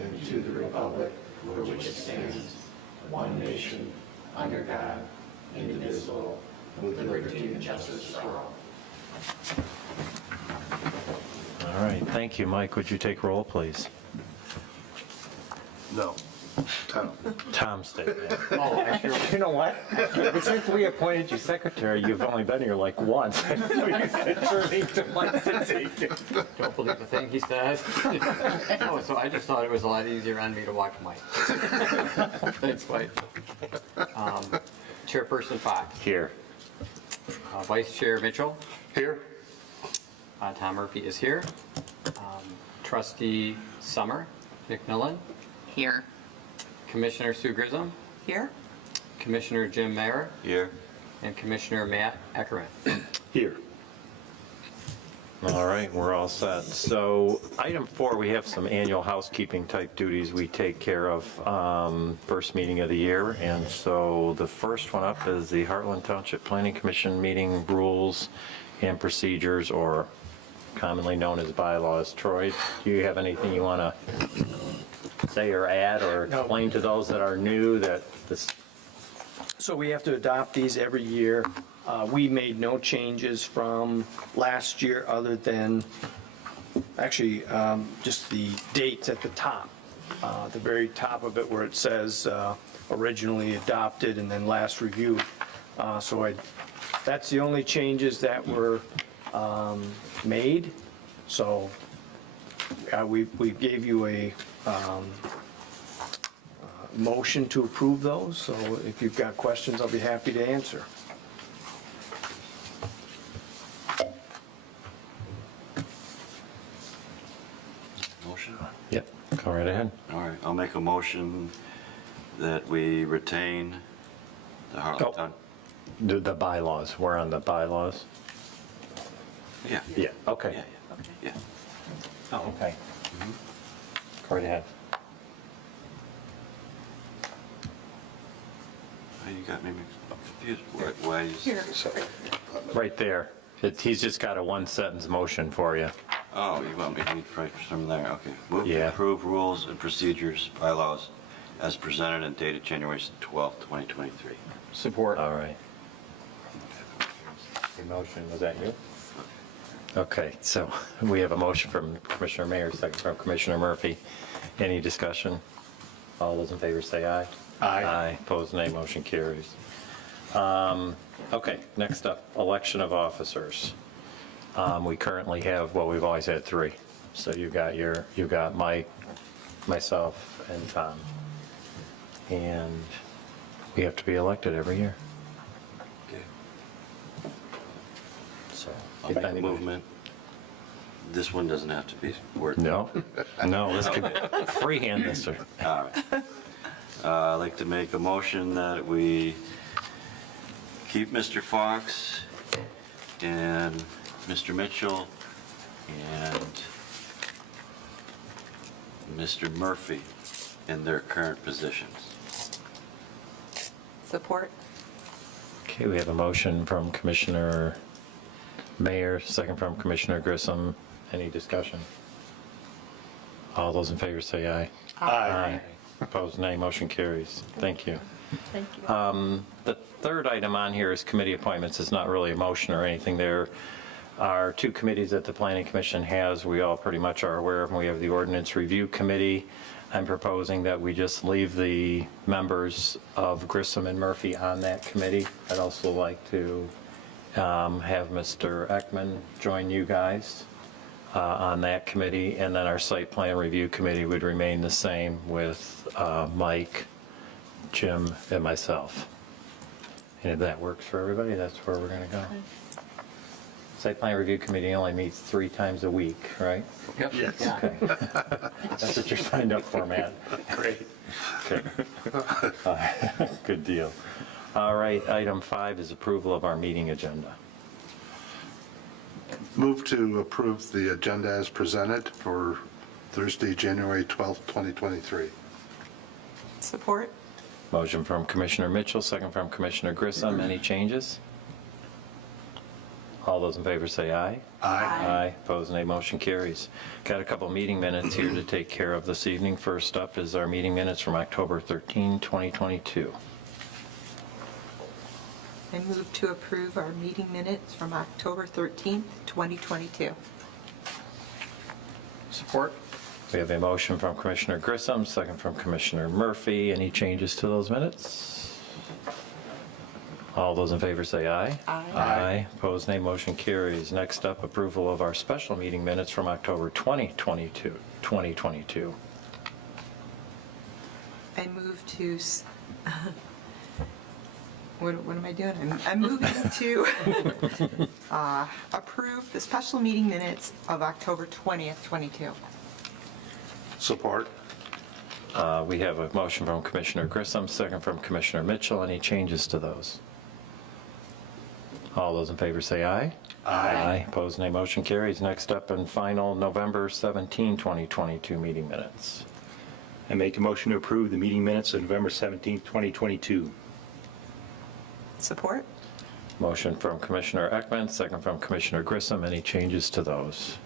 and to the republic for which it stands, one nation, under God, indivisible, with liberty and justice for all. All right, thank you. Mike, would you take roll, please? No. Tom statement. Oh, actually, You know what? Since we appointed you secretary, you've only been here like once. So you said turning to Mike to take it. don't believe the thing he says. Oh, so I just thought it was a lot easier on me to watch Mike. Thanks, Mike. Chairperson Fox, Here. Vice Chair Mitchell, Here? Tom Murphy is here. Trustee Summer McMillan, Here. Commissioner Sue Grissom, Here? Commissioner Jim Mayer, Here. and Commissioner Matt Eckerman. Here. All right, we're all set. So item 4, we have some annual housekeeping type duties we take care of first meeting of the year. And so the first one up is the Heartland Township Planning Commission meeting rules and procedures, or commonly known as bylaws. Troy, do you have anything you want to say or add or explain to those that are new that this? So we have to adopt these every year. We made no changes from last year other than, actually, just the dates at the top. The very top of it where it says originally adopted and then last reviewed. That's the only changes that were made. So we gave you a motion to approve those, so if you've got questions, I'll be happy to answer. Motion? Yep, go right ahead. All right, I'll make a motion that we retain the Heartland Town. The bylaws, we're on the bylaws. Yeah. Yeah, okay. Yeah, yeah. Yeah. Oh, okay. Go right ahead. Oh, you got me confused. Why is? Here. Right there. He's just got a one-sentence motion for you. Oh, you want me to read right from there? Okay. Move to Yeah. approve rules and procedures, bylaws, as presented and dated January 12th, 2023. Support. All right. The motion, was that you? Okay, so we have a motion from Commissioner Mayer, second from Commissioner Murphy. Any discussion? All those in favor say aye. Aye. Aye, opposed nay, motion carries. Okay, next up, election of officers. We currently have, well, we've always had 3. So you've got Mike, myself, and Tom. And we have to be elected every year. Okay. So I'll if make a anybody- movement. This one doesn't have to be worded. No, this could freehand this, sir. All right. I'd like to make a motion that we keep Mr. Fox and Mr. Mitchell and Mr. Murphy in their current positions. Support? Okay, we have a motion from Commissioner Mayer, second from Commissioner Grissom. Any discussion? All those in favor say aye. Aye. Opposed, nay. Motion carries. Thank you. Thank you. The third item on here is committee appointments. It's not really a motion or anything. There are 2 committees that the Planning Commission has. We all pretty much are aware of them. We have the Ordinance Review Committee. I'm proposing that we just leave the members of Grissom and Murphy on that committee. I'd also like to have Mr. Ekman join you guys on that committee, and then our Site Plan Review Committee would remain the same with Mike, Jim, and myself. And if that works for everybody, that's where we're going to go. Site Plan Review Committee only meets 3 times a week, right? Yep. Yes. Yeah. Okay. That's what you're signed up for, Matt. Great. Okay. Good deal. All right, item 5 is approval of our meeting agenda. Move to approve the agenda as presented for Thursday, January 12th, 2023. Support? Motion from Commissioner Mitchell, second from Commissioner Grissom. Any changes? All those in favor say aye. Aye. Opposed, nay. Motion carries. Got a couple meeting minutes here to take care of this evening. First up is our meeting minutes from October 13, 2022. I move to approve our meeting minutes from October 13th, 2022. Support? We have a motion from Commissioner Grissom, second from Commissioner Murphy. Any changes to those minutes? All those in favor say aye. Aye. Aye. Opposed, nay. Motion carries. Next up, approval of our special meeting minutes from October 2022. I move to, what am I doing? I'm moving to approve the special meeting minutes of October 20th, 22. Support. We have a motion from Commissioner Grissom, second from Commissioner Mitchell. Any changes to those? All those in favor say aye. Aye. Opposed, nay. Motion carries. Next up and final, November 17, 2022 meeting minutes. I make a motion to approve the meeting minutes of November 17th, 2022. Support? Motion from Commissioner Ekman, second from Commissioner Grissom. Any changes to those?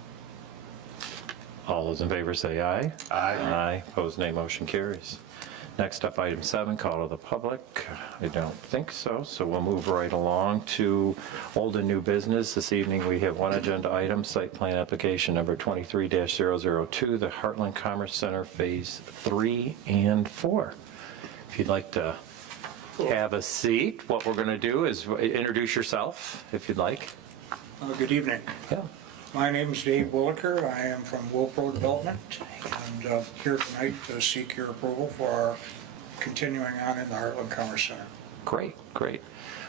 All those in favor say aye. Aye. Opposed, nay. Motion carries. Next up, item 7, call to the public. I don't think so, so we'll move right along to old and new business. This evening, we have one agenda item, site plan application number 23-002, the Heartland Commerce Center Phase 3 and 4. If you'd like to have a seat, what we're going to do is introduce yourself, if you'd like. Good evening. Yeah. My name is Dave Williker. I am from Wilpro Development and here tonight to seek your approval for our continuing on in the Heartland Commerce Center. Great.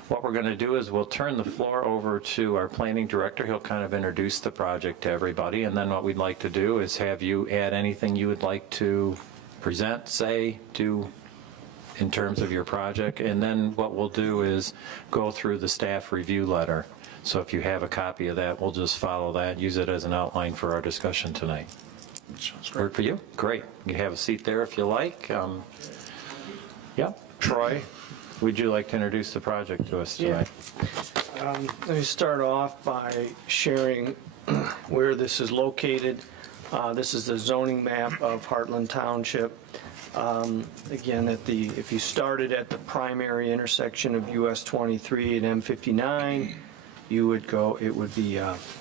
What we're going to do is we'll turn the floor over to our planning director. He'll kind of introduce the project to everybody, and then what we'd like to do is have you add anything you would like to present, say, do in terms of your project, and then what we'll do is go through the staff review letter. So if you have a copy of that, we'll just follow that, use it as an outline for our discussion tonight. Sounds great. Work for you? Great. You can have a seat there if you like. Yeah, Troy, would you like to introduce the project to us tonight? Let me start off by sharing where this is located. This is the zoning map of Heartland Township. Again, if you started at the primary intersection of US 23 and M59, you would go, it would be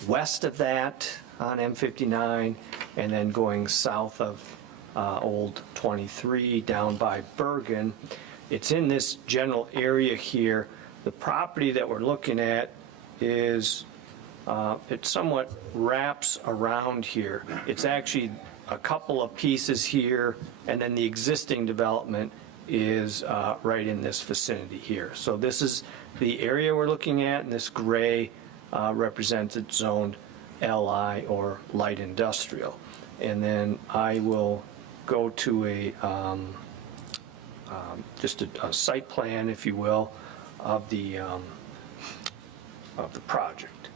west of that on M59, and then going south of Old 23 down by Bergen. It's in this general area here. The property that we're looking at is, it somewhat wraps around here. It's actually a couple of pieces here, and then the existing development is right in this vicinity here. So this is the area we're looking at, and this gray represents it's zoned LI or light industrial. And then I will go to a just a site plan, if you will, of the project.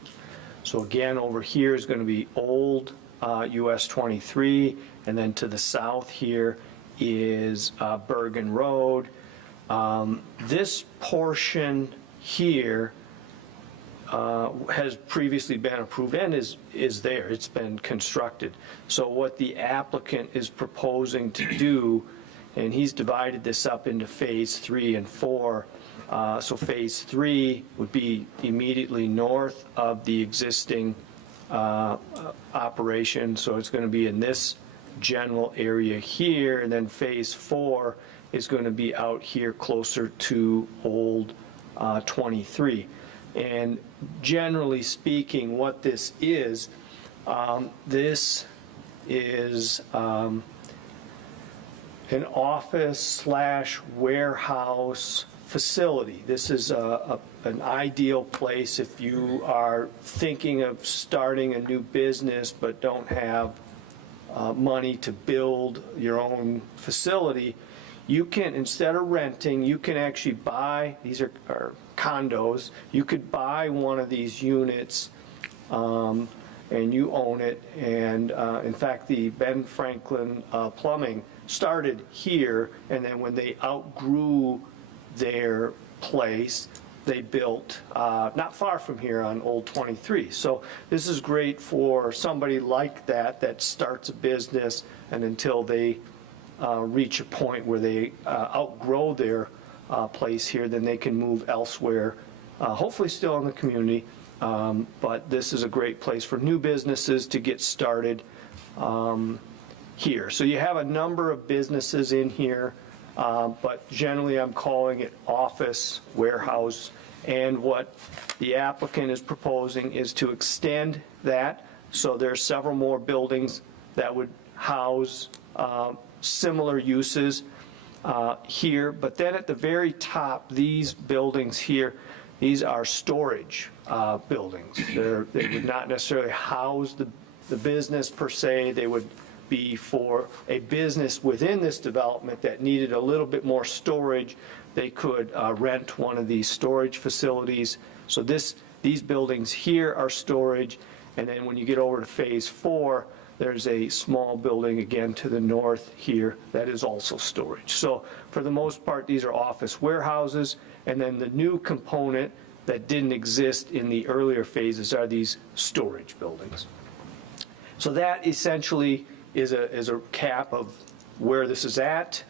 So again, over here is going to be old US 23, and then to the south here is Bergen Road. This portion here has previously been approved and is there. It's been constructed. So what the applicant is proposing to do, and he's divided this up into phase 3 and 4. So phase 3 would be immediately north of the existing operation. So it's going to be in this general area here, and then phase 4 is going to be out here closer to Old 23. And generally speaking, what this is an office/warehouse facility. This is an ideal place if you are thinking of starting a new business but don't have money to build your own facility. You can, instead of renting, you can actually buy, these are condos, you could buy one of these units and you own it. And in fact, the Ben Franklin Plumbing started here, and then when they outgrew their place, they built not far from here on Old 23. So this is great for somebody like that starts a business, and until they reach a point where they outgrow their place here, then they can move elsewhere, hopefully still in the community. But this is a great place for new businesses to get started here. So you have a number of businesses in here, but generally I'm calling it office, warehouse, and what the applicant is proposing is to extend that. So there are several more buildings that would house similar uses here. But then at the very top, these buildings here, these are storage buildings. They would not necessarily house the business per se. They would be for a business within this development that needed a little bit more storage. They could rent one of these storage facilities. So these buildings here are storage, and then when you get over to phase 4, there's a small building again to the north here that is also storage. So for the most part, these are office warehouses, and then the new component that didn't exist in the earlier phases are these storage buildings. So that essentially is a cap of where this is at,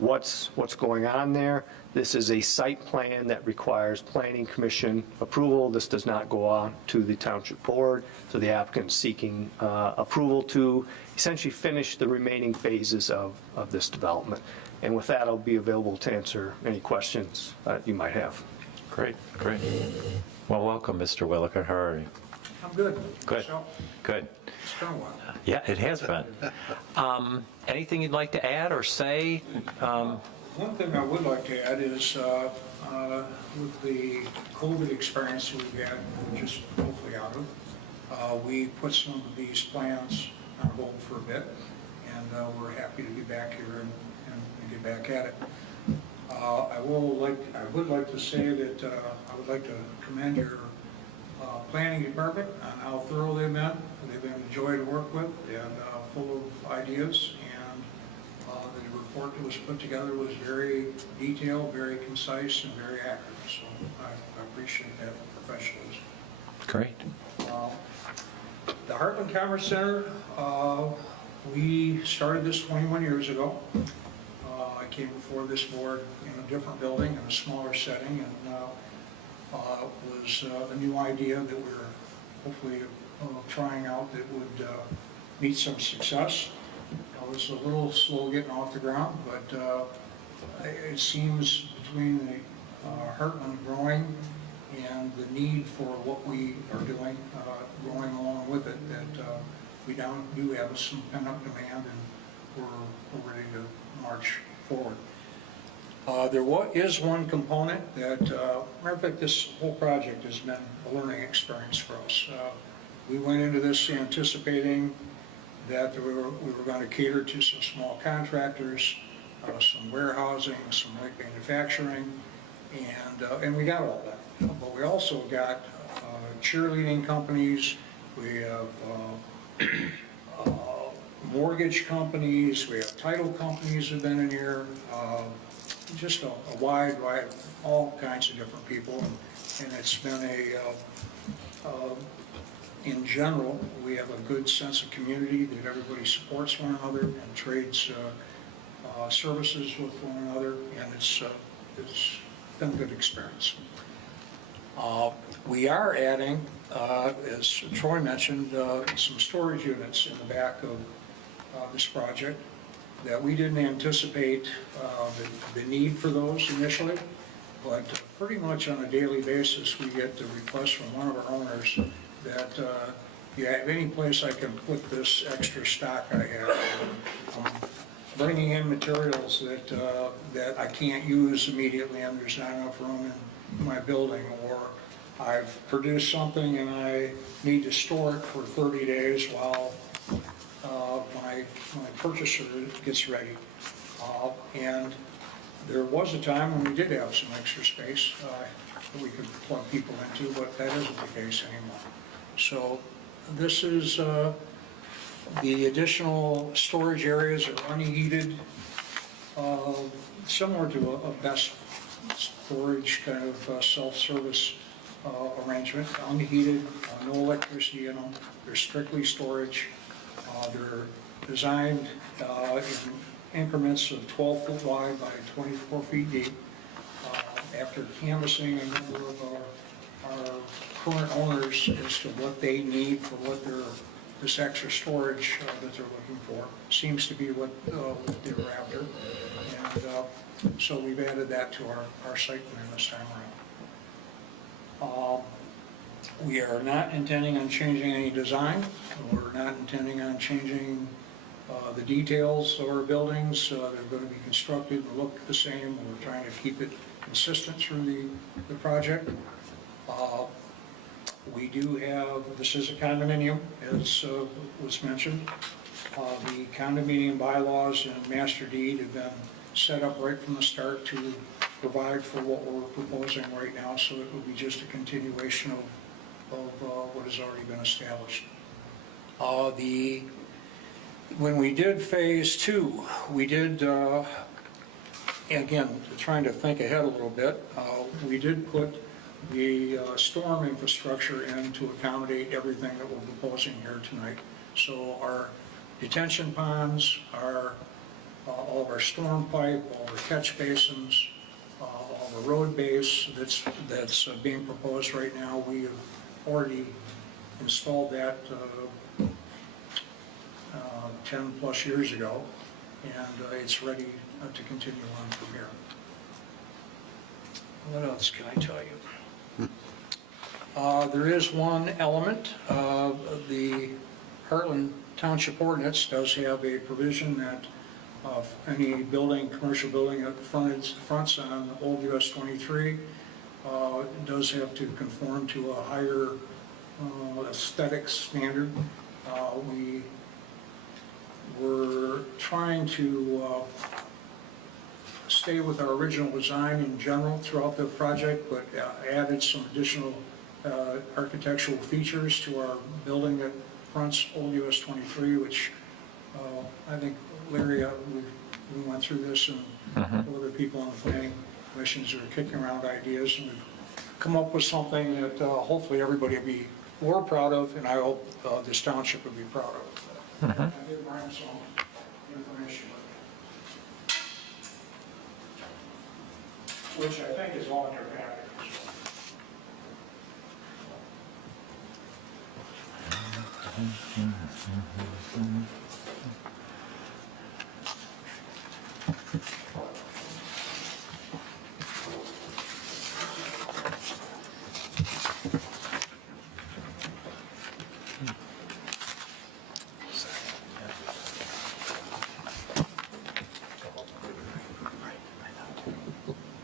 what's going on there. This is a site plan that requires planning commission approval. This does not go on to the township board, so the applicant is seeking approval to essentially finish the remaining phases of this development. And with that, I'll be available to answer any questions that you might have. Great, great. Well, welcome, Mr. Williker. How are you? I'm good. Good, So, good. it's been a while. Yeah, it has been. Anything you'd like to add or say? One thing I would like to add is, with the COVID experience we've had, we're just hopefully out of, we put some of these plans on hold for a bit, and we're happy to be back here and get back at it. I would like to say that I would like to commend your planning department on how thorough they've been. They've been a joy to work with and full of ideas, and the report that was put together was very detailed, very concise, and very accurate. So I appreciate that professionalism. Great. The Heartland Commerce Center, we started this 21 years ago. I came before this board in a different building, in a smaller setting, and was a new idea that we're hopefully trying out that would meet some success. I was a little slow getting off the ground, but it seems between the Heartland growing and the need for what we are doing, growing along with it, that we do have some pent-up demand, and we're ready to march forward. There is one component that, matter of fact, this whole project has been a learning experience for us. We went into this anticipating that we were going to cater to some small contractors, some warehousing, some light manufacturing, and we got all that. But we also got cheerleading companies, we have mortgage companies, we have title companies have been in here, just a wide, all kinds of different people, and it's been in general, we have a good sense of community, that everybody supports one another and trades services with one another, and it's been a good experience. We are adding, as Troy mentioned, some storage units in the back of this project that we didn't anticipate the need for those initially, but pretty much on a daily basis we get the request from one of our owners that if you have any place I can put this extra stock I have, I'm bringing in materials that I can't use immediately and there's not enough room in my building, or I've produced something and I need to store it for 30 days while my purchaser gets ready. And there was a time when we did have some extra space that we could plug people into, but that isn't the case anymore. So this is the additional storage areas are unheated, similar to a best storage kind of self-service arrangement, unheated, no electricity in them. They're strictly storage. They're designed in increments of 12 foot wide by 24 feet deep. After canvassing a number of our current owners as to what they need for this extra storage that they're looking for, seems to be what they're after. And so we've added that to our site plan this time around. We are not intending on changing any design. We're not intending on changing the details of our buildings. They're going to be constructed and look the same. We're trying to keep it consistent through the project. We do have, this is a condominium, as was mentioned. The condominium bylaws and master deed have been set up right from the start to provide for what we're proposing right now, so it will be just a continuation of what has already been established. When we did phase 2, we did, again, trying to think ahead a little bit, we did put the storm infrastructure in to accommodate everything that we're proposing here tonight. So our detention ponds, all of our storm pipe, all the catch basins, all the road base that's being proposed right now, we have already installed that 10 plus years ago, and it's ready to continue on from here. What else can I tell you? There is one element. The Heartland Township ordinance does have a provision that any building, commercial building that fronts on Old US 23 does have to conform to a higher aesthetic standard. We were trying to stay with our original design in general throughout the project, but added some additional architectural features to our building that fronts Old US 23, which I think, Larry, we went through this, and other people on the planning commissions are kicking around ideas, and we've come up with something that hopefully everybody will be more proud of, and I hope this township will be proud of. I did bring some information with me, which I think is all in your packet.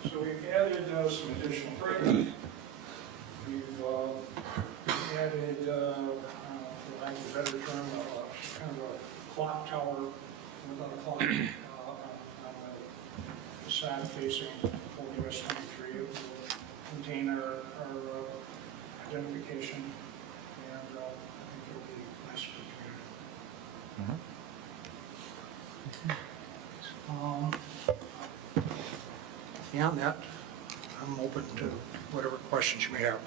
So we've added some additional framing. We've added, for lack of a better term, kind of a clock tower without a clock on the side facing Old US 23. It will contain our identification, and I think it'll be nice for the community. Beyond that, I'm open to whatever questions you may have.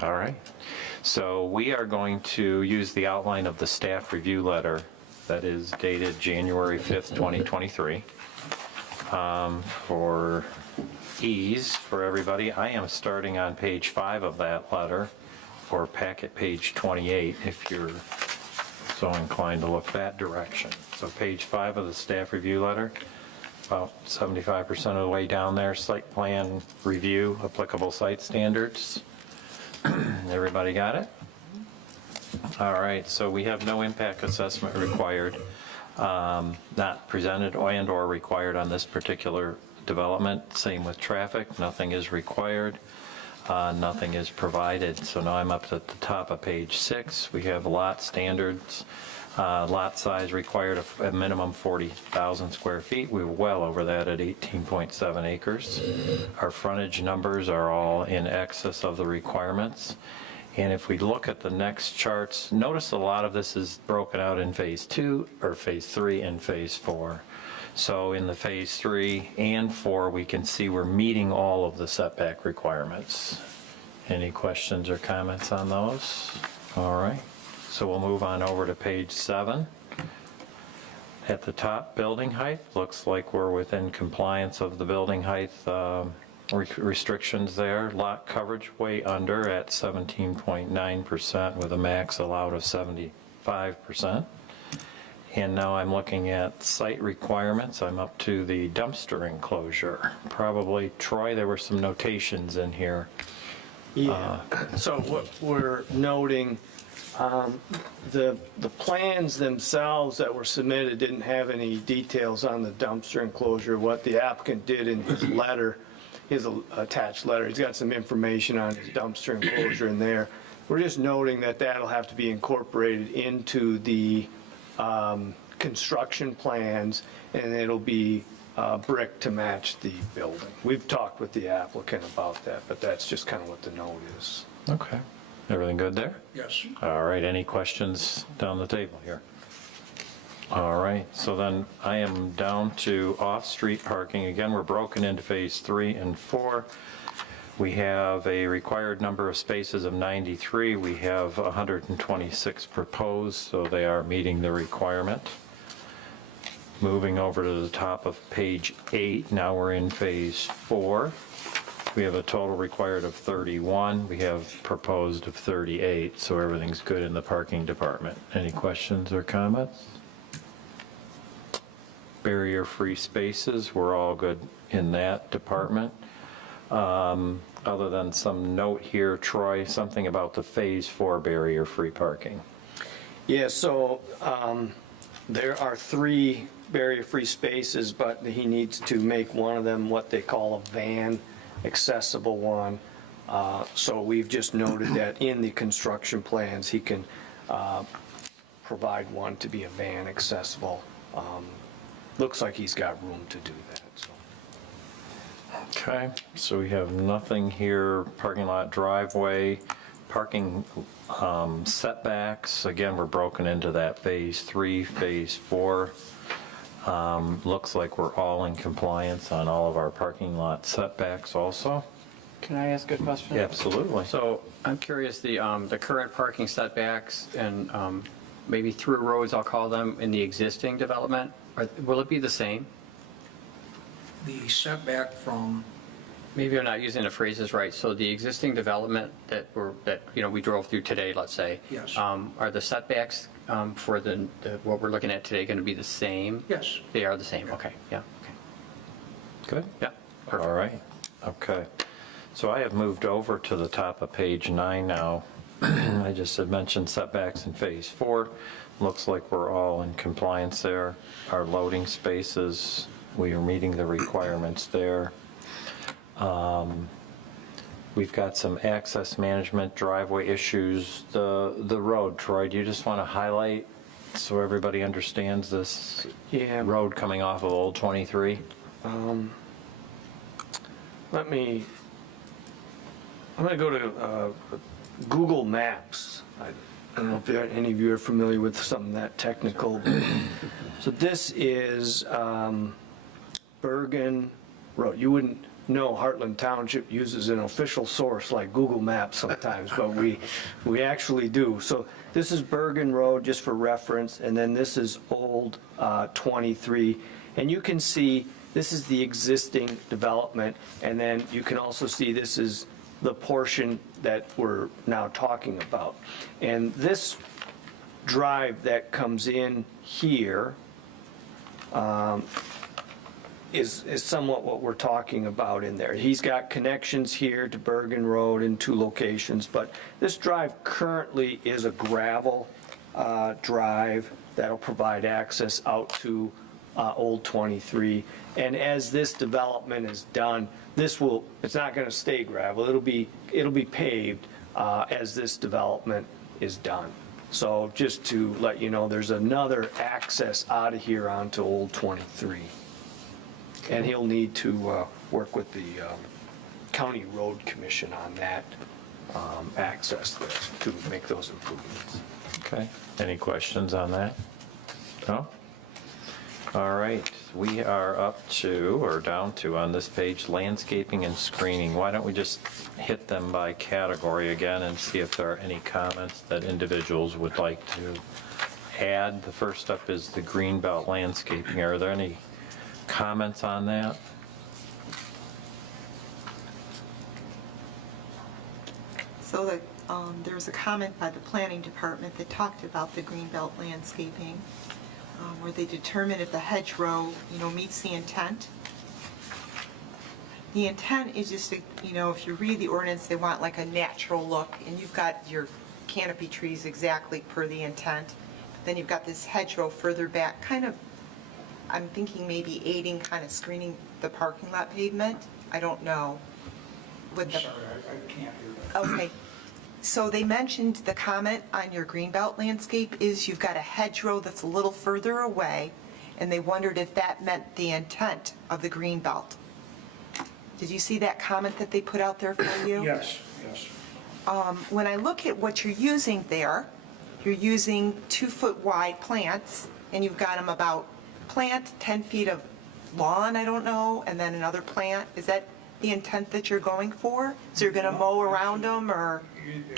All right. So we are going to use the outline of the staff review letter that is dated January 5th, 2023. For ease for everybody, I am starting on page 5 of that letter, or packet page 28, if you're so inclined to look that direction. So page 5 of the staff review letter, about 75% of the way down there, site plan review, applicable site standards. Everybody got it? All right, so we have no impact assessment required, not presented and/or required on this particular development. Same with traffic, nothing is required, nothing is provided. So now I'm up at the top of page 6. We have lot standards. Lot size required a minimum 40,000 square feet. We're well over that at 18.7 acres. Our frontage numbers are all in excess of the requirements. And if we look at the next charts, notice a lot of this is broken out in phase 2, or phase 3 and phase 4. So in the phase 3 and 4, we can see we're meeting all of the setback requirements. Any questions or comments on those? All right, so we'll move on over to page 7. At the top, building height, looks like we're within compliance of the building height restrictions there. Lot coverage way under at 17.9% with a max allowed of 75%. And now I'm looking at site requirements. I'm up to the dumpster enclosure. Probably, Troy, there were some notations in here. Yeah, so what we're noting, the plans themselves that were submitted didn't have any details on the dumpster enclosure. What the applicant did in his letter, his attached letter, he's got some information on his dumpster enclosure in there. We're just noting that that'll have to be incorporated into the construction plans, and it'll be brick to match the building. We've talked with the applicant about that, but that's just kind of what the note is. Okay, everything good there? Yes. All right, any questions down the table here? All right, so then I am down to off-street parking. Again, we're broken into phase 3 and 4. We have a required number of spaces of 93. We have 126 proposed, so they are meeting the requirement. Moving over to the top of page 8, now we're in phase 4. We have a total required of 31. We have proposed of 38, so everything's good in the parking department. Any questions or comments? Barrier-free spaces, we're all good in that department. Other than some note here, Troy, something about the phase 4 barrier-free parking. Yeah, so there are 3 barrier-free spaces, but he needs to make one of them what they call a van accessible one. So we've just noted that in the construction plans, he can provide one to be a van accessible. Looks like he's got room to do that, so. Okay, so we have nothing here, parking lot, driveway, parking setbacks. Again, we're broken into that phase 3, phase 4. Looks like we're all in compliance on all of our parking lot setbacks also. Can I ask a question? Absolutely. So I'm curious, the current parking setbacks and maybe through roads, I'll call them, in the existing development, will it be the same? The setback from, Maybe I'm not using the phrases right. So the existing development that we drove through today, let's say. Yes. Are the setbacks for what we're looking at today going to be the same? yes, They are the same. Okay. Yeah. Okay. Good? Yeah. All right, okay. So I have moved over to the top of page 9 now. I just had mentioned setbacks in phase 4. Looks like we're all in compliance there. Our loading spaces, we are meeting the requirements there. We've got some access management driveway issues. The road, Troy, do you just want to highlight so everybody understands this Yeah. road coming off of Old 23? I'm going to go to Google Maps. I don't know if any of you are familiar with something that technical. So this is Bergen Road. You wouldn't know Heartland Township uses an official source like Google Maps sometimes, but we actually do. So this is Bergen Road, just for reference, and then this is Old 23. And you can see this is the existing development, and then you can also see this is the portion that we're now talking about. And this drive that comes in here is somewhat what we're talking about in there. He's got connections here to Bergen Road in 2 locations, but this drive currently is a gravel drive that'll provide access out to Old 23. And as this development is done, it's not going to stay gravel. It'll be paved as this development is done. So just to let you know, there's another access out of here onto Old 23. And he'll need to work with the County Road Commission on that access there to make those improvements. Okay, any questions on that? No? All right, we are up to, or down to, on this page, landscaping and screening. Why don't we just hit them by category again and see if there are any comments that individuals would like to add? The first up is the Greenbelt landscaping. Are there any comments on that? So there was a comment by the planning department that talked about the greenbelt landscaping, where they determine if the hedgerow, meets the intent. The intent is just, if you read the ordinance, they want like a natural look, and you've got your canopy trees exactly per the intent. Then you've got this hedgerow further back, kind of, I'm thinking maybe aiding, kind of screening the parking lot pavement. I don't know. I'm sorry, I can't hear that. Okay, so they mentioned the comment on your greenbelt landscape is you've got a hedgerow that's a little further away, and they wondered if that meant the intent of the greenbelt. Did you see that comment that they put out there for you? Yes. When I look at what you're using there, you're using 2-foot wide plants, and you've got them about plant, 10 feet of lawn, I don't know, and then another plant. Is that the intent that you're going for? So you're going to mow around them, or?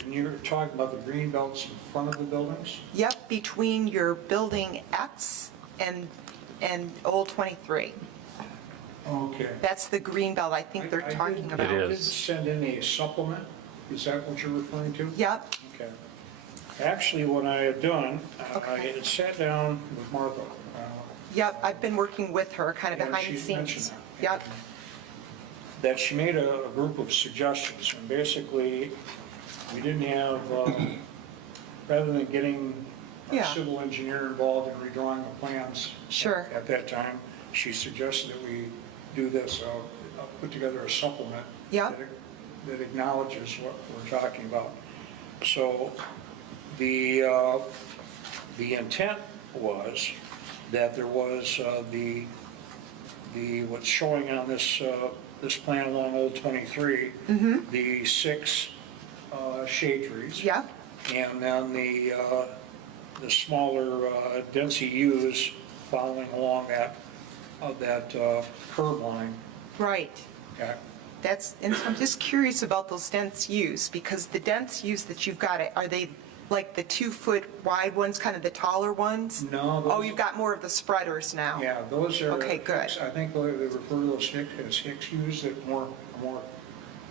And you're talking about the green belts in front of the buildings? Yep, between your building X and Old 23. Okay. That's the green belt I think they're talking about. It I did is. send in a supplement. Is that what you're referring to? Yep, Okay. Actually, what I had done, I Okay. had sat down with Martha. yep, I've been working with her, kind of Yeah, behind the she mentioned scenes. that. Yep, That she made a group of suggestions, and basically, we didn't have, rather than getting a Yeah. civil engineer involved in redrawing the plans. Sure. At that time, she suggested that we do this, put together a supplement. Yeah. That acknowledges what we're talking about. So, the intent was that there was what's showing on this plan along Old 23, the 6 shade trees. yep, And then the smaller dense U's following along that curb line. right. Okay. And so I'm just curious about those dense U's, because the dense U's that you've got, are they like the 2-foot wide ones, kind of the taller ones? No. Oh, you've got more of the spreaders now? Yeah, those are. Okay, good. I think they refer to those as Hicks U's that more.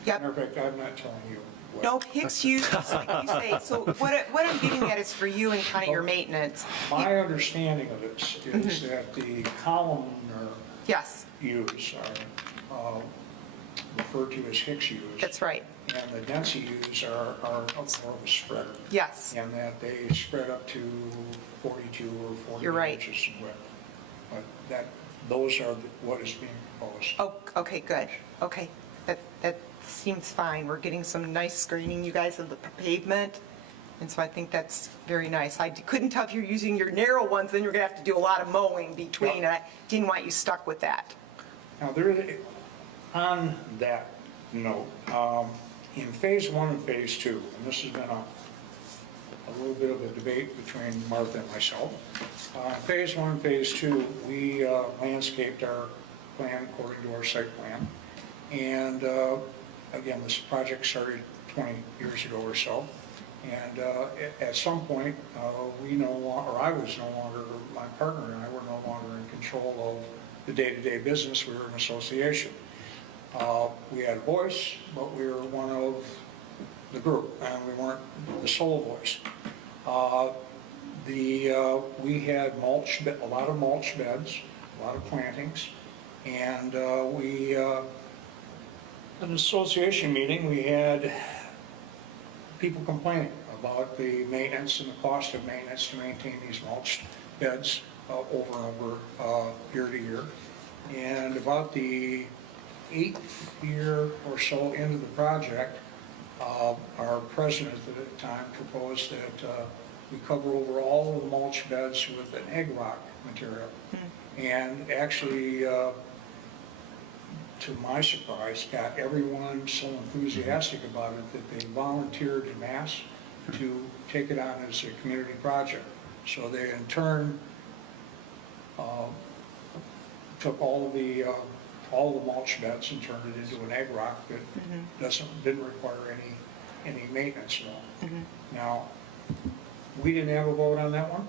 Yep. Matter of fact, I'm not telling you. what- No, Hicks U's, like you say, so what I'm getting at is for you and kind of your maintenance. My understanding of this is that the columnar Yes, U's are referred to as Hicks U's. that's right, And the dense U's are more of a spreader. yes. And that they spread up to 42 or 40 You're right. inches in width. But those are what is being proposed. Oh, okay, good. Okay, that seems fine. We're getting some nice screening, you guys, of the pavement, and so I think that's very nice. I couldn't tell if you're using your narrow ones, then you're going to have to do a lot of mowing between, and I didn't want you stuck with that. Now, on that note, in phase 1 and phase 2, and this has been a little bit of a debate between Martha and myself. Phase 1 and phase 2, we landscaped our plan according to our site plan. And again, this project started 20 years ago or so. And at some point, I was no longer, my partner and I were no longer in control of the day-to-day business. We were an association. We had a voice, but we were one of the group, and we weren't the sole voice. We had a lot of mulch beds, a lot of plantings, and in an association meeting, we had people complaining about the maintenance and the cost of maintenance to maintain these mulched beds over and over, year to year. And about the 8th year or so into the project, our president at the time proposed that we cover over all of the mulch beds with an egg rock material. And actually, to my surprise, got everyone so enthusiastic about it that they volunteered en masse to take it on as a community project. So they in turn took all of the mulch beds and turned it into an egg rock that didn't require any maintenance at all. Now, we didn't have a vote on that one.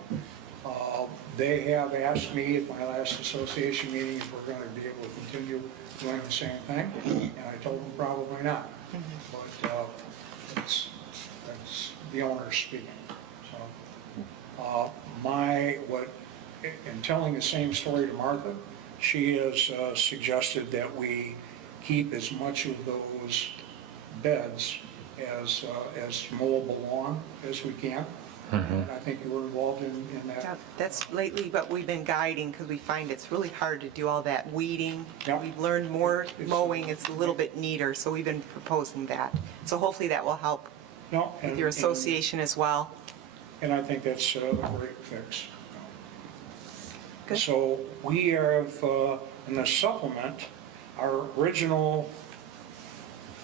They have asked me at my last association meeting if we're going to be able to continue doing the same thing, and I told them probably not. But that's the owner speaking. So, in telling the same story to Martha, she has suggested that we keep as much of those beds as mowable lawn as we can. And I think you were involved in Yeah, that. that's lately what we've been guiding, because we find it's really hard to do all that weeding. Yep. We've learned more mowing, it's a little bit neater, so we've been proposing that. So hopefully that will help No, with your association as well. And I think that's a great fix. Good. So we have, in the supplement, our original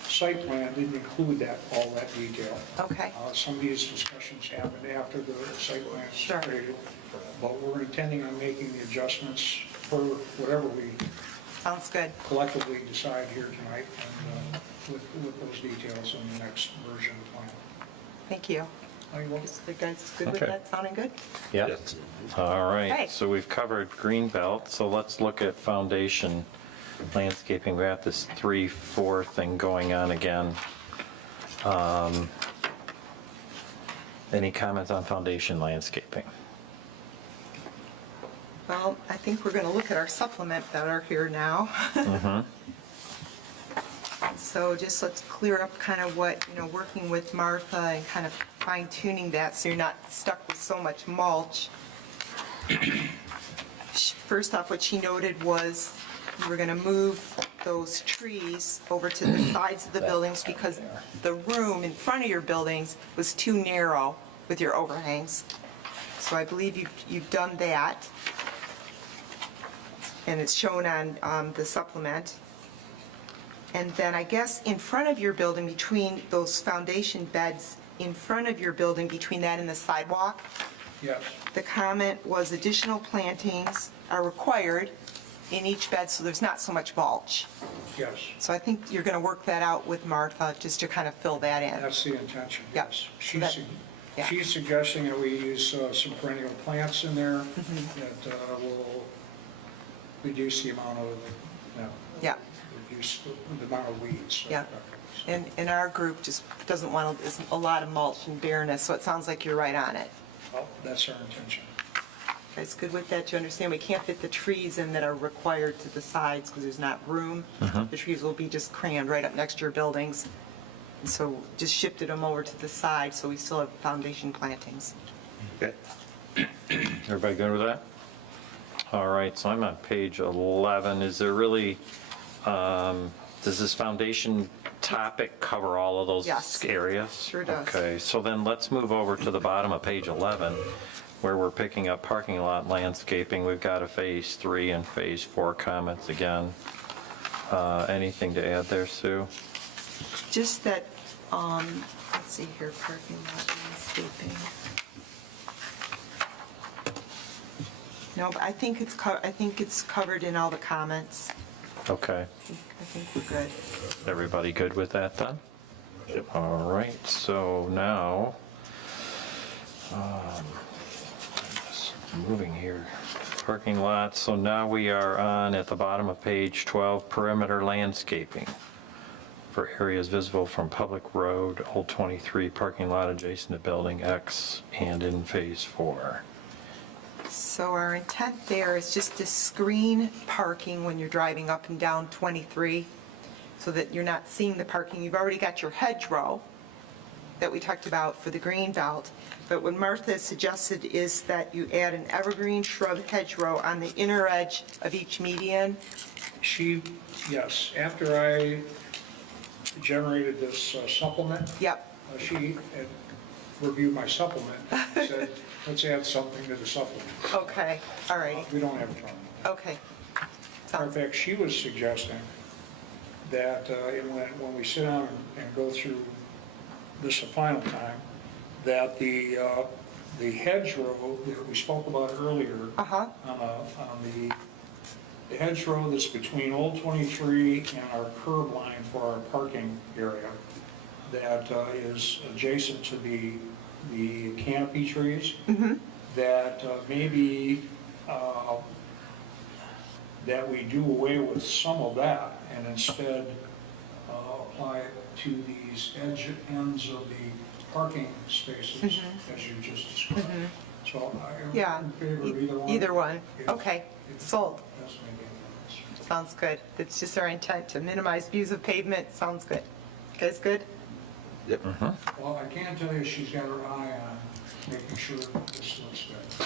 site plan didn't include all that detail. Okay. Some of these discussions happened after the site plan was Sure. created. But we're intending on making the adjustments for whatever we Sounds good. collectively decide here tonight, and with those details in the next version of the plan. Thank you. Are you welcome? You guys good with Okay. that? Sounding good? Yep. All Okay. right, so we've covered Greenbelt, so let's look at foundation landscaping. We have this 3-4 thing going on again. Any comments on foundation landscaping? Well, I think we're going to look at our supplement that are here now. So just let's clear up kind of what, working with Martha and kind of fine tuning that so you're not stuck with so much mulch. First off, what she noted was you were going to move those trees over to the sides of the buildings because the room in front of your buildings was too narrow with your overhangs. So I believe you've done that. And it's shown on the supplement. And then I guess in front of your building, between those foundation beds, in front of your building, between that and the sidewalk, Yes. the comment was additional plantings are required in each bed so there's not so much mulch. Yes. So I think you're going to work that out with Martha just to kind of fill that in. That's the intention, Yep. yes. So that- yeah. She's suggesting that we use some perennial plants in there Mm-hmm. that will reduce the amount of, Yeah. reduce the amount of weeds. Yeah. And our group just doesn't want a lot of mulch and bareness, so it sounds like you're right on it. Well, that's our intention. Guys good with that? Do you understand? We can't fit the trees in that are required to the sides because there's not room. The trees will be just crammed right up next to your buildings. And so just shifted them over to the side so we still have foundation plantings. Okay. Everybody good with that? All right, so I'm on page 11. Is there really, does this foundation topic cover all of those Yes. areas? Sure does. Okay, so then let's move over to the bottom of page 11, where we're picking up parking lot landscaping. We've got a phase 3 and phase 4 comments again. Anything to add there, Sue? Just that, let's see here, parking lot landscaping. No, but I think it's covered in all the comments. Okay, I think we're good. everybody good with that then? All right, so now, just moving here, parking lots, so now we are on, at the bottom of page 12, perimeter landscaping for areas visible from public road, Old 23 parking lot adjacent to building X and in phase 4. So our intent there is just to screen parking when you're driving up and down 23 so that you're not seeing the parking. You've already got your hedgerow that we talked about for the green belt. But what Martha suggested is that you add an evergreen shrub hedgerow on the inner edge of each median. Yes, after I generated this supplement, Yep, she had reviewed my supplement, and said, let's add something to the supplement. okay, all right, We don't have a problem. okay. In Sounds, fact, she was suggesting that and when we sit down and go through this the final time, that the hedgerow that we spoke about earlier, Uh-huh. on the hedgerow that's between Old 23 and our curb line for our parking area, that is adjacent to the canopy trees, that maybe that we do away with some of that and instead apply it to these ends of the parking spaces, as you just described. So I Yeah, am in favor of either one. either one. If- Okay, if sold. that's maybe a difference. Sounds good. It's just our intent to minimize views of pavement. Sounds good. You guys good? Well, I can tell you she's got her eye on making sure that this looks good. So,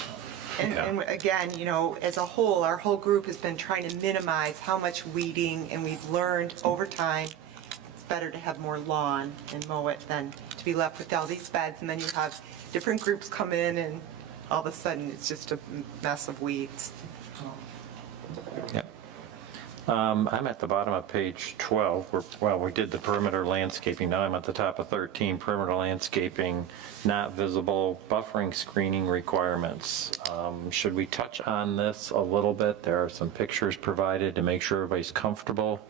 And again, you know, as a whole, our whole group has been trying to minimize how much weeding, and we've learned over time, it's better to have more lawn and mow it than to be left with all these beds, and then you have different groups come in, and all of a sudden, it's just a mess of weeds. Yep. I'm at the bottom of page 12. We did the perimeter landscaping. Now I'm at the top of 13, perimeter landscaping, not visible, buffering screening requirements. Should we touch on this a little bit? There are some pictures provided to make sure everybody's comfortable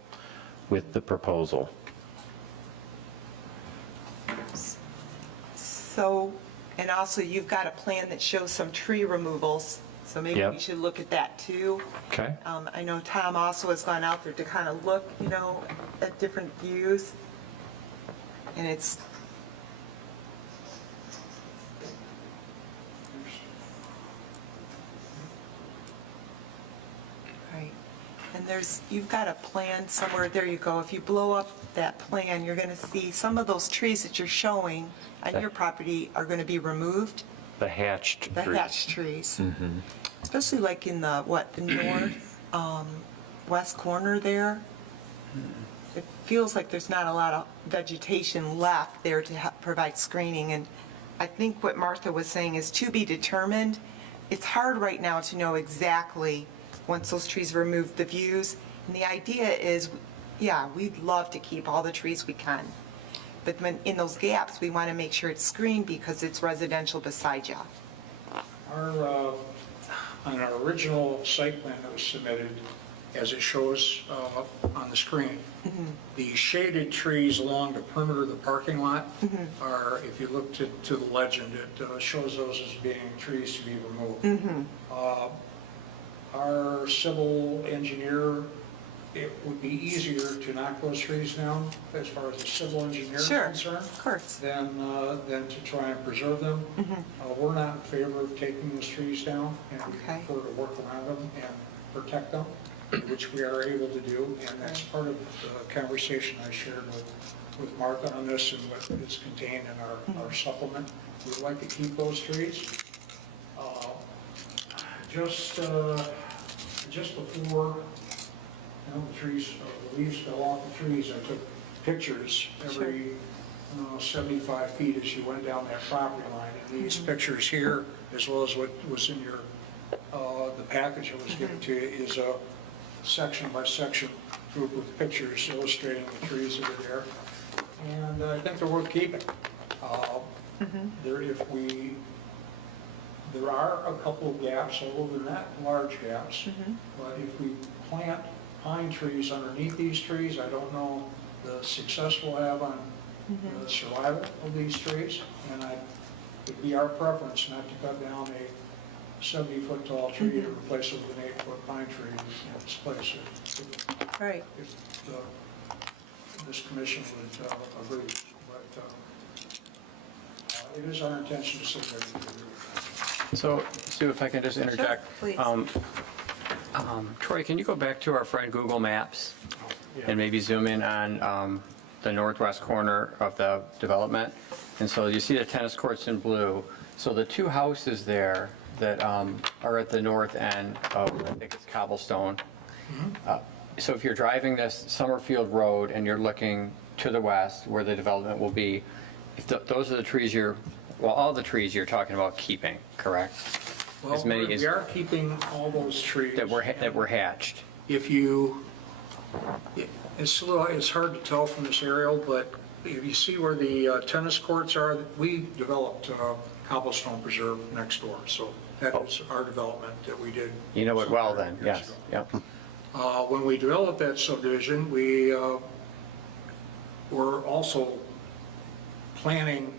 with the proposal. So, and also you've got a plan that shows some tree removals, so maybe Yep. we should look at that too. Okay? I know Tom also has gone out there to kind of look, you know, at different views. And it's, right. And you've got a plan somewhere, there you go. If you blow up that plan, you're going to see some of those trees that you're showing on your property are going to be removed, The hatched the trees. hatch trees. Especially like in the north, west corner there. It feels like there's not a lot of vegetation left there to provide screening. And I think what Martha was saying is to be determined. It's hard right now to know exactly, once those trees remove the views. And the idea is, yeah, we'd love to keep all the trees we can. But when, in those gaps, we want to make sure it's screened because it's residential beside you. On our original site plan that was submitted, as it shows on the screen, the shaded trees along the perimeter of the parking lot are, if you look to the legend, it shows those as being trees to be removed. Our civil engineer, it would be easier to knock those trees down as far as the civil engineer is Sure, concerned of course. than to try and preserve them. We're not in favor of taking those trees down, and we Okay. prefer to work around them and protect them, which we are able to do, and that's part of the conversation I shared with Martha on this and what is contained in our supplement. We'd like to keep those trees. Just before, the trees, the leaves fell off the trees, I took pictures every 75 feet as you went down that property line. And these pictures here, as well as what was in your, the package I was given to you, is a section-by-section group of pictures illustrating the trees that are there. And I think they're worth keeping. There are a couple of gaps, although they're not large gaps. But if we plant pine trees underneath these trees, I don't know the success we'll have on the survival of these trees. And it'd be our preference not to cut down a 70-foot tall tree to replace it with an 8-foot pine tree in its place. Right. If this commission would agree. But it is our intention to significantly agree with that. So, Sue, if I can just interject. please. Troy, can you go back to our friend Google Maps and maybe zoom in on the northwest corner of the development? And so you see the tennis courts in blue. So the two houses there that are at the north end of, I think it's Cobblestone. So if you're driving this Summerfield Road and you're looking to the west where the development will be, if those are the trees all the trees you're talking about keeping, correct? Well, As many we as- are keeping all those trees. That were hatched. If you It's hard to tell from this aerial, but if you see where the tennis courts are, we developed Cobblestone Preserve next door, so that is our development that we did. You know it well then, years yes, ago. yep. When we developed that subdivision, we were also planning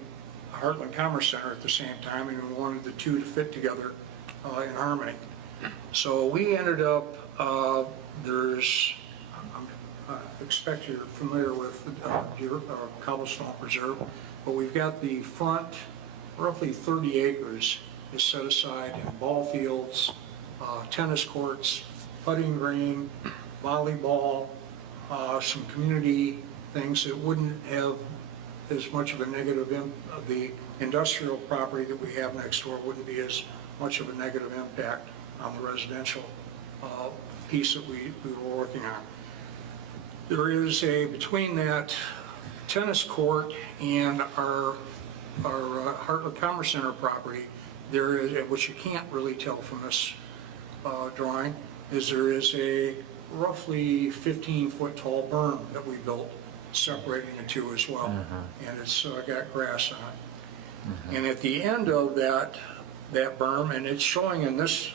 Heartland Commerce Center at the same time, and we wanted the two to fit together in harmony. So we ended up, I expect you're familiar with Cobblestone Preserve, but we've got the front, roughly 30 acres is set aside in ball fields, tennis courts, putting green, volleyball, some community things that wouldn't have as much of a negative, the industrial property that we have next door wouldn't be as much of a negative impact on the residential piece that we were working on. There is between that tennis court and our Heartland Commerce Center property, there is, which you can't really tell from this drawing, is there is a roughly 15-foot tall berm that we built separating the two as well. And it's got grass on it. And at the end of that berm, and it's showing in this,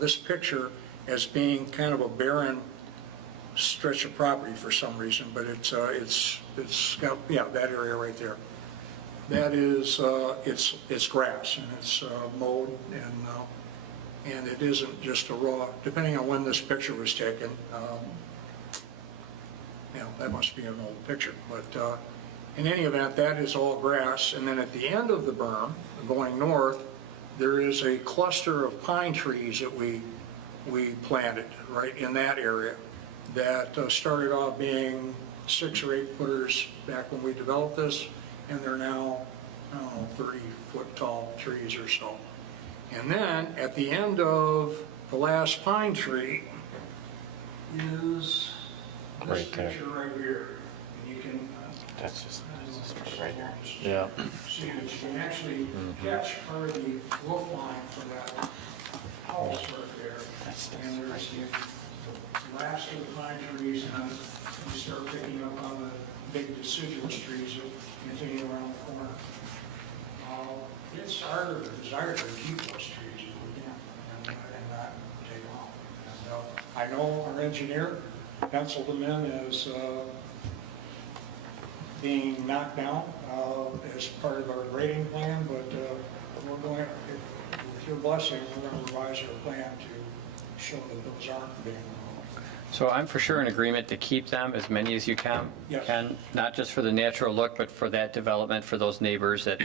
this picture as being kind of a barren stretch of property for some reason, but it's got, yeah, that area right there. That is, it's grass, and it's mowed, and it isn't just a raw, depending on when this picture was taken, that must be an old picture, but in any event, that is all grass, and then at the end of the berm, going north, there is a cluster of pine trees that we planted right in that area that started off being 6 or 8 footers back when we developed this, and they're now, 30-foot tall trees or so. And then at the end of the last pine tree is this Right there. picture right here. And you can, That's just right here. Yeah. See that you can actually catch part of the roof line for that house right there. And there's the last of the pine trees, and then you start picking up on the big deciduous trees that continue around the corner. It's our desire to keep those trees if we can, and not take them out. And I know our engineer penciled them in as being knocked down as part of our grading plan, but we're going, with your blessing, we're going to revise our plan to show that those aren't being removed. So I'm for sure in agreement to keep them, as many as you can. Yes. Not just for the natural look, but for that development, for those neighbors that,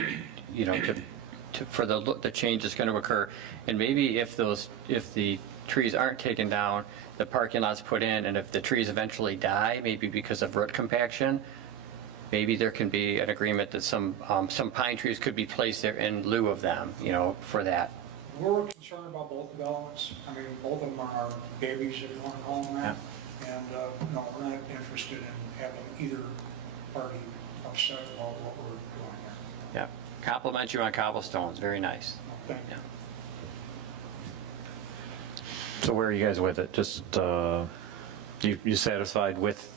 for the change that's going to occur. And maybe if the trees aren't taken down, the parking lot's put in, and if the trees eventually die, maybe because of root compaction, maybe there can be an agreement that some pine trees could be placed there in lieu of them, for that. We're concerned about both developments. I mean, both of them are our babies, if you want to call them that. And no, we're not interested in having either party upset about what we're doing here. Yeah. Compliment you on cobblestones, very nice. Thank you. Yeah. So where are you guys with it? Just, you satisfied with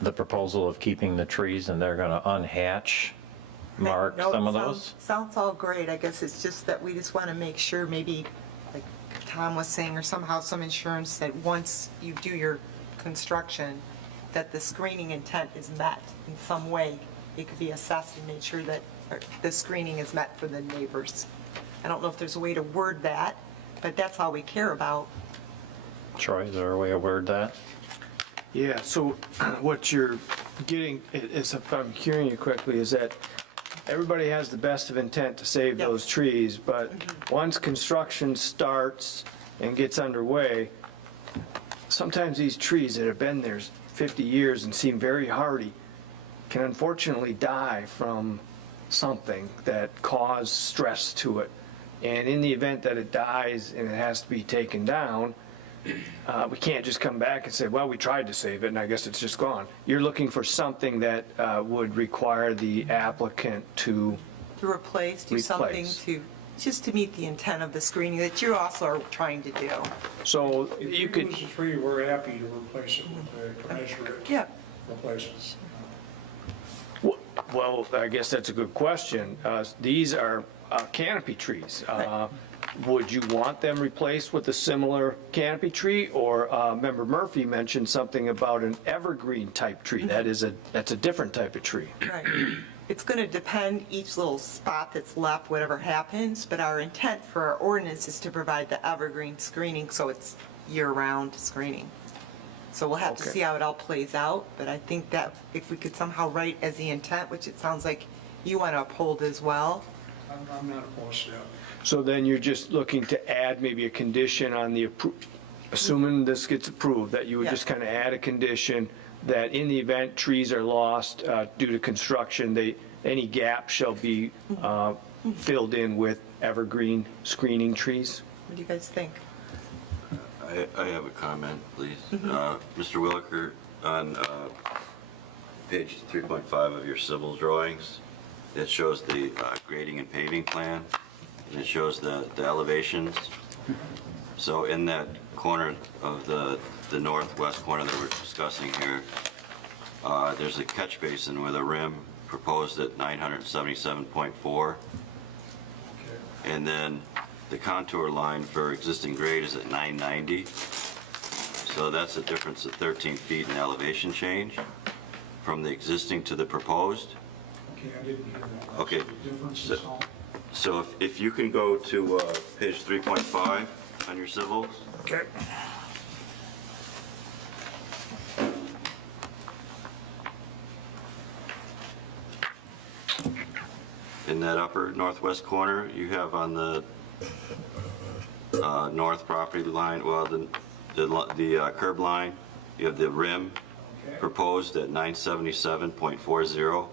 the proposal of keeping the trees and they're going to unhatch, mark No, some of sounds- those? Sounds all great. I guess it's just that we just want to make sure, maybe, like Tom was saying, or somehow some insurance that once you do your construction, that the screening intent is met in some way. It could be assessed and made sure that the screening is met for the neighbors. I don't know if there's a way to word that, but that's all we care about. Troy, is there a way to word that? Yeah, so what you're getting, is, if I'm hearing you correctly, is that everybody has the best of intent to save Yep. those trees, but once construction starts and gets underway, sometimes these trees that have been there 50 years and seem very hardy can unfortunately die from something that caused stress to it. And in the event that it dies and it has to be taken down, we can't just come back and say, well, we tried to save it and I guess it's just gone. You're looking for something that would require the applicant to To replace, do something Replace. to just to meet the intent of the screening that you also are trying to do. So If you we could, lose a tree, we're happy to replace it with a commensurate Yeah. replacement. well, I guess that's a good question. These are canopy trees. Would you want them replaced with a similar canopy tree? Or Member Murphy mentioned something about an evergreen type tree. That's a different type of tree. Right. It's going to depend each little spot that's left, whatever happens, but our intent for our ordinance is to provide the evergreen screening, so it's year-round screening. So we'll have to Okay. see how it all plays out, but I think that if we could somehow write as the intent, which it sounds like you want to uphold as well. I'm not opposed to that. So then you're just looking to add maybe a condition on the, assuming this gets approved, that you would Yeah. just kind of add a condition that in the event trees are lost due to construction, any gap shall be filled in with evergreen screening trees? What do you guys think? I have a comment, please. Mr. Wilker, on page 3.5 of your civil drawings, it shows the grading and paving plan, and it shows the elevations. So in that corner of the northwest corner that we're discussing here, there's a catch basin with a rim proposed at 977.4. And then the contour line for existing grade is at 990. So that's a difference of 13 feet in elevation change from the existing to the proposed. Okay, I didn't hear that. Okay. The difference is all. So if you can go to page 3.5 on your civils. Okay. In that upper northwest corner, you have on the north property line, well, the curb line, you have the rim Okay. proposed at 977.40.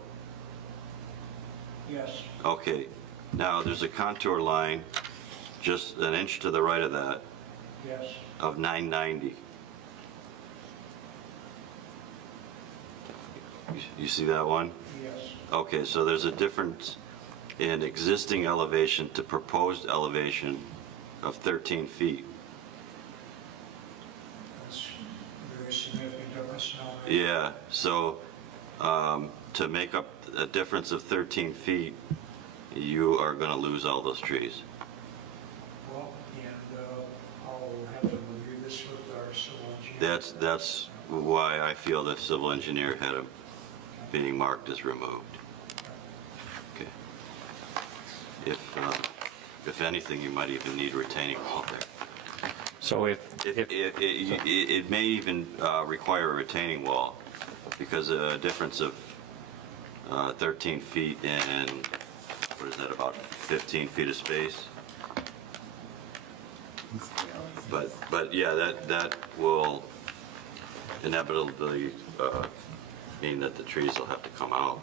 Yes. Okay, now there's a contour line just an inch to the right of that Yes. of 990. You see that one? Yes. Okay, so there's a difference in existing elevation to proposed elevation of 13 feet. That's a very significant difference now. Yeah, so to make up a difference of 13 feet, you are going to lose all those trees. Well, and I'll have to review this with our civil engineer. That's why I feel the civil engineer had it being marked as removed. Okay. If anything, you might even need retaining wall there. So It may even require a retaining wall because a difference of 13 feet and, what is that, about 15 feet of space? But yeah, that will inevitably mean that the trees will have to come out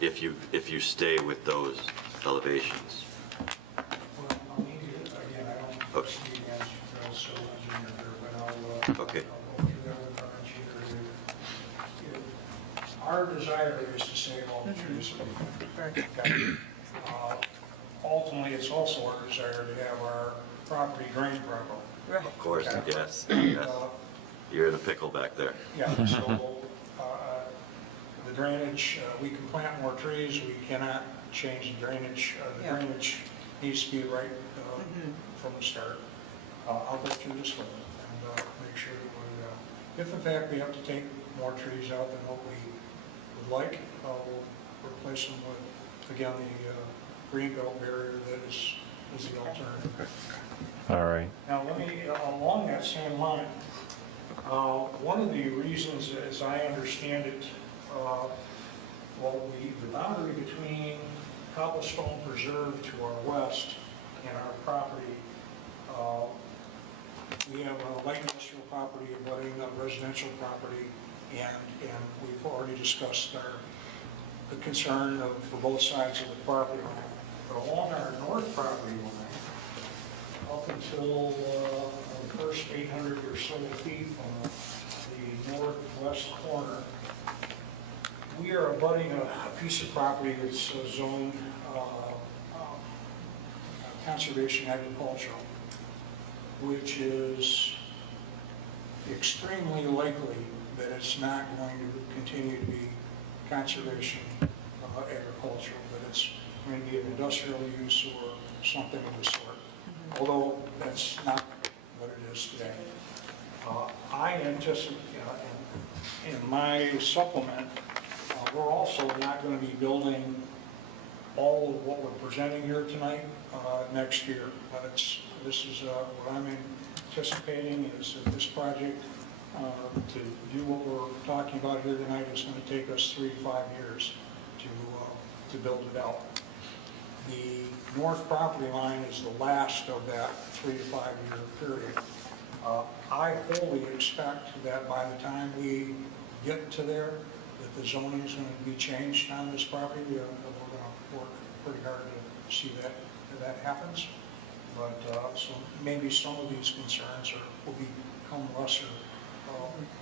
if you stay with those elevations. Well, I'll need to, again, I don't see the answer to the civil engineer here, but I'll Okay. I'll go through that with our engineer. Our desire is to save all the trees that we can. Ultimately, it's also our desire to have our property drained properly. Right. Of course, yes, yes. You're in a pickle back there. Yeah, so the drainage, we can plant more trees, we cannot change the drainage. The Yeah. drainage needs to be right from the start. I'll go through this with it and make sure that we, if in fact we have to take more trees out than what we would like, we'll replace them with, again, the green belt barrier that is the alternative. all right. Now, let me, along that same line, one of the reasons, as I understand it, the boundary between Cobblestone Preserve to our west and our property, we have a light industrial property abutting a residential property, and we've already discussed the concern for both sides of the property line. But along our north property line, up until the first 800 or so feet from the northwest corner, we are abutting a piece of property that's zoned conservation agricultural, which is extremely likely that it's not going to continue to be conservation agricultural, that it's going to be an industrial use or something of the sort, although that's not what it is today. I anticipate, in my supplement, we're also not going to be building all of what we're presenting here tonight next year. This is what I'm anticipating is that this project, to do what we're talking about here tonight, is going to take us 3 to 5 years to build it out. The north property line is the last of that 3 to 5 year period. I wholly expect that by the time we get to there, that the zoning is going to be changed on this property. We're going to work pretty hard to see that happens. But so maybe some of these concerns will become lesser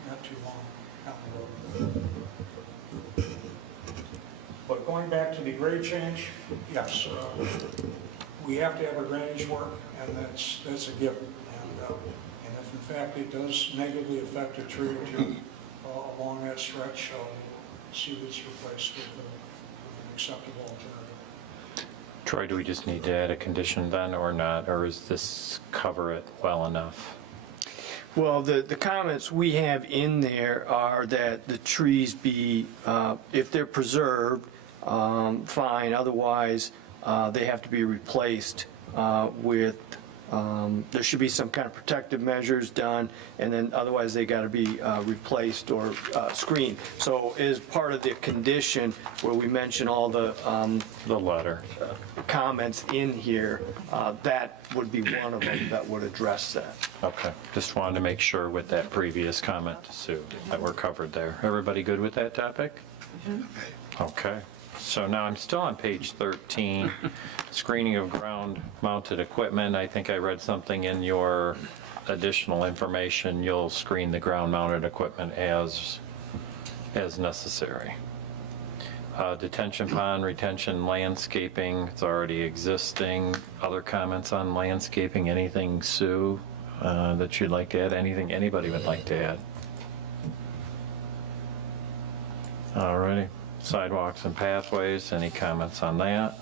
not too long down the road. But going back to the grade change, yes, we have to have a drainage work, and that's a given. And if in fact it does negatively affect a tree or two along that stretch, see what's replaced with an acceptable alternative. Troy, do we just need to add a condition then or not, or does this cover it well enough? Well, the comments we have in there are that the trees be, if they're preserved, fine, otherwise they have to be replaced with, there should be some kind of protective measures done, and then otherwise they got to be replaced or screened. So as part of the condition where we mention all the letter. comments in here, that would be one of them that would address that. Okay, just wanted to make sure with that previous comment to Sue that we're covered there. Everybody good with that topic? Okay, so now I'm still on page 13, screening of ground-mounted equipment. I think I read something in your additional information. You'll screen the ground-mounted equipment as necessary. Detention pond, retention, landscaping, it's already existing. Other comments on landscaping? Anything, Sue, that you'd like to add? Anything anybody would like to add? All righty. Sidewalks and pathways, any comments on that?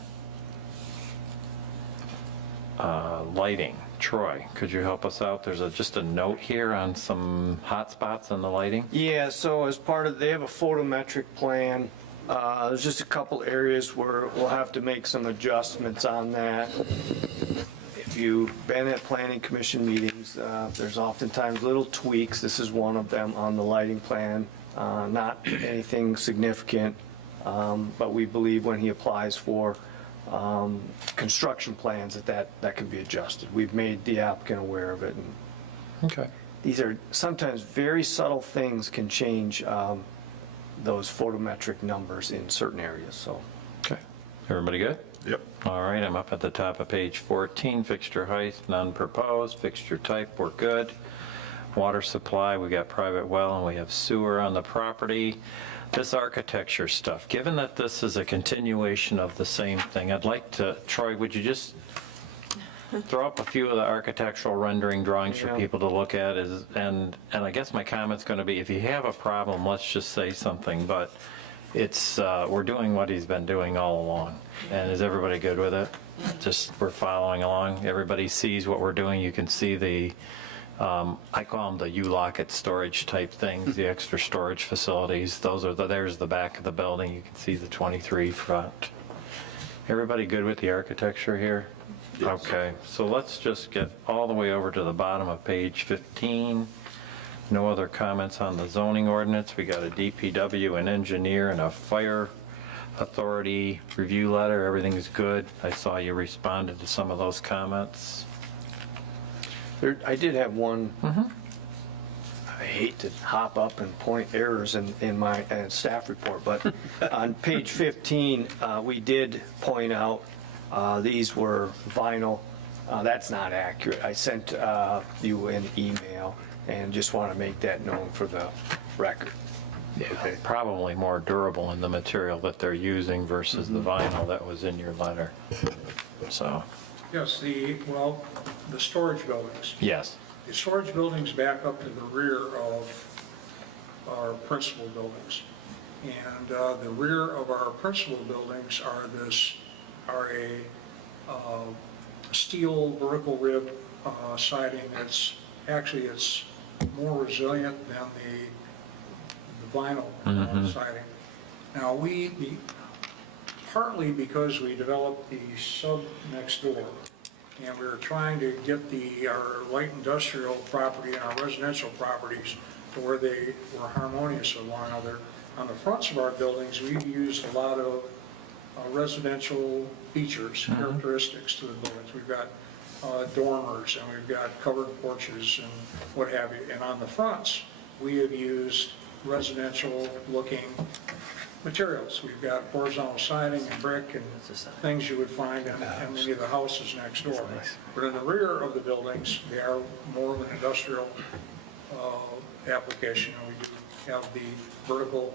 Lighting. Troy, could you help us out? There's just a note here on some hot spots in the lighting. Yeah, so as part of, they have a photometric plan. There's just a couple areas where we'll have to make some adjustments on that. If you've been at planning commission meetings, there's oftentimes little tweaks. This is one of them on the lighting plan. Not anything significant, but we believe when he applies for construction plans that can be adjusted. We've made the applicant aware of it. And Okay. these are sometimes very subtle things can change those photometric numbers in certain areas, so. Okay. Everybody good? Yep. All right, I'm up at the top of page 14, fixture height, none proposed, fixture type, we're good. Water supply, we got private well and we have sewer on the property. This architecture stuff, given that this is a continuation of the same thing, I'd like to, Troy, would you just throw up a few of the architectural rendering drawings for Yeah. people to look at? And I guess my comment's going to be, if you have a problem, let's just say something, but it's, we're doing what he's been doing all along. And is everybody good with it? Just, we're following along, everybody sees what we're doing, you can see the, I call them the U-Locket storage type things, the extra storage facilities. Those are there's the back of the building. You can see the 23 front. Everybody good with the architecture here? Yes. Okay, so let's just get all the way over to the bottom of page 15. No other comments on the zoning ordinance. We got a DPW, an engineer, and a fire authority review letter. Everything's good. I saw you responded to some of those comments. I did have one, I hate to hop up and point errors in my staff report, but on page 15, we did point out these were vinyl. That's not accurate. I sent you an email and just want to make that known for the record. Okay. Probably more durable in the material that they're using versus the vinyl that was in your letter. So, Yes, the storage buildings. Yes. The storage buildings back up to the rear of our principal buildings. And the rear of our principal buildings are a steel vertical rib siding that's, actually it's more resilient than the vinyl siding. Now partly because we developed the sub next door, and we were trying to get our light industrial property and our residential properties to where they were harmonious with one another. On the fronts of our buildings, we've used a lot of residential features, characteristics to the buildings. We've got dormers, and we've got covered porches and what have you. And on the fronts, we have used residential-looking materials. We've got horizontal siding and brick and things you would find in many of the houses next door. But in the rear of the buildings, they are more of an industrial application, and we do have the vertical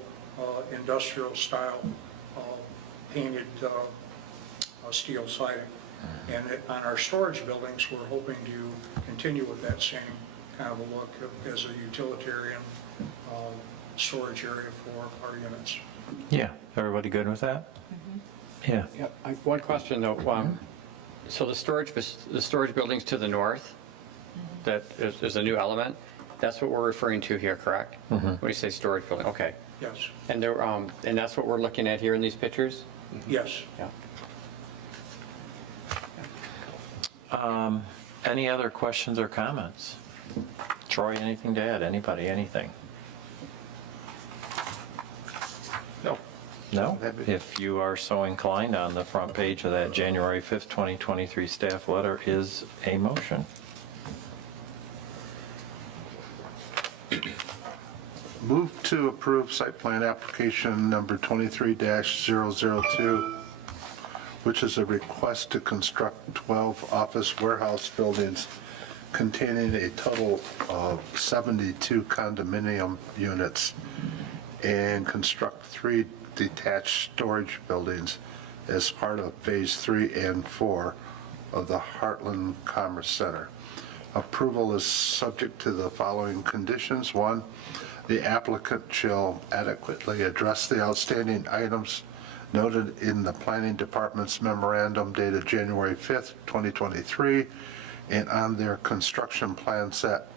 industrial style painted steel siding. And on our storage buildings, we're hoping to continue with that same kind of a look as a utilitarian storage area for our units. Yeah, everybody good with that? Yeah. Yeah, I have one question though. So the storage buildings to the north, that is a new element, that's what we're referring to here, correct? When you say storage building, okay. Yes, And there, and that's what we're looking at here in these pictures? yes. Yeah. Any other questions or comments? Troy, anything to add? Anybody, anything? No. No? If you are so inclined, on the front page of that January 5th, 2023 staff letter is a motion. Move to approve site plan application number 23-002, which is a request to construct 12 office warehouse buildings containing a total of 72 condominium units and construct 3 detached storage buildings as part of Phase 3 and 4 of the Heartland Commerce Center. Approval is subject to the following conditions. 1, the applicant shall adequately address the outstanding items noted in the Planning Department's memorandum dated January 5th, 2023, and on their construction plan set,